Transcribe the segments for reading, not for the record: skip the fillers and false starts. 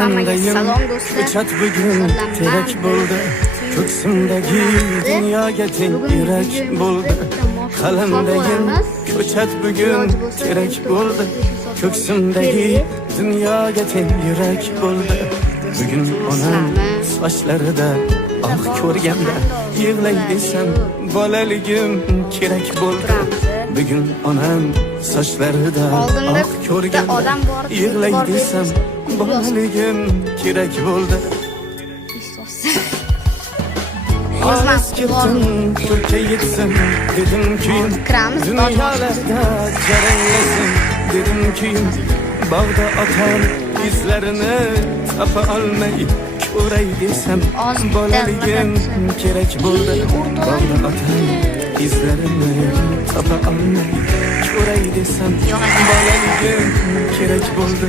Qalandayım, salom do'stlar. ko'chat bugun terak bo'ldi. Ko'ksimdagi dunyoga teng yurak bo'ldi. Qalandayim, ko'chat bugun terak bo'ldi. Ko'ksimdagi dunyoga teng yurak bo'ldi. Bugun onam sochlarida oq ko'rganda yig'lay desam bolaligim kerak bo'ldi. Bugun onam sochlarida oq ko'rganda yig'lay desam bolaligim kerak bo'ldi. Oz ketdim, ko'kka yetsam dedim kuyim, dunyolarda jaranglasin dedim kuyim. Bog'da otam izlarini topa olmay ko'ray desam bolaligim kerak bo'ldi. Bog'da otam izlarini topa olmay ko'ray desam bolaligim kerak bo'ldi.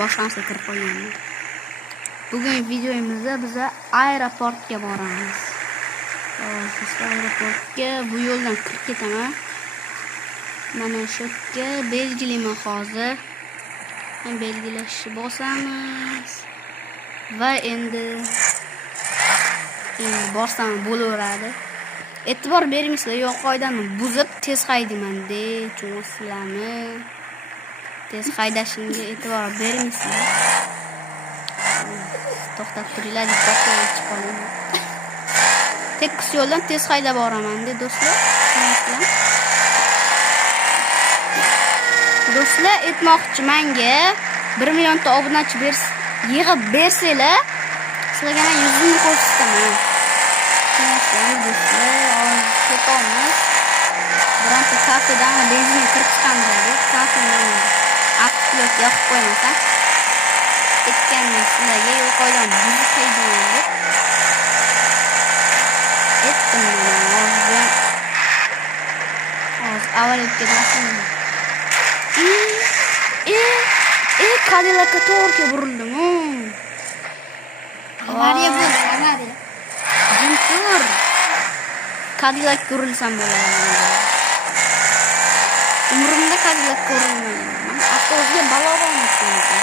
Boshqancha kirib qo'yganman. Bugun videomizda biz aeroportga boramiz. Aeroportga bu yo'ldan kirib ketaman. Mana shu yerga belgilayman hozir. Belgilashni bosamiz. Va endi borsam bo'laveradi. E'tibor bermaysizlar, yo'q qoidani buzib tez haydayman deb tushunasizlarmi? Tez haydashimga e'tibor bermaysizlar. To'xtab turinglar, to'xtab chiqaman. Tekis yo'ldan tez haydab boraman deb do'stlar. Do'stlar, aytmoqchimanki 1 millionta obunachi yig'ib bersanglar, sizlarga 100 ming ko'rsataman. Ketamiz. Bironta kafedan benzin kirib chiqamiz deb kafedan aktivlab yoqib qo'ymasam ketganman sizlarga yo'q qoidani buzib qo'ydim deb aytdim. Hozir avvalga ketmasin. Kadillakka to'g'ri burildim. Avariya bo'ldi, avariya. Jintur. Kadillak urilsam bo'ladi. Umrimda Kadillak urilmagan. Avtobusga balo bo'lmoqda.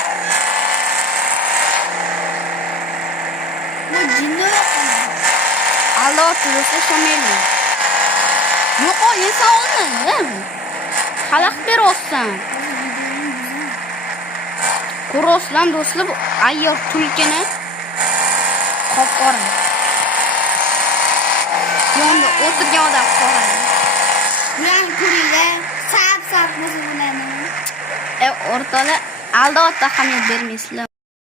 Bu jinni yo'qmi? Alloh do'stlar shamayli. Yo'q, yesa olmaydi. Xalaq beryapsan. Ko'rasizlar do'stlar, ayyor tulkini qop-qora. Yonda o'tirgan odam qora. Bularni ko'ringlar, sap-sap bo'lsa bo'ladi. O'rtalar albatta ahamiyat bermaysizlar.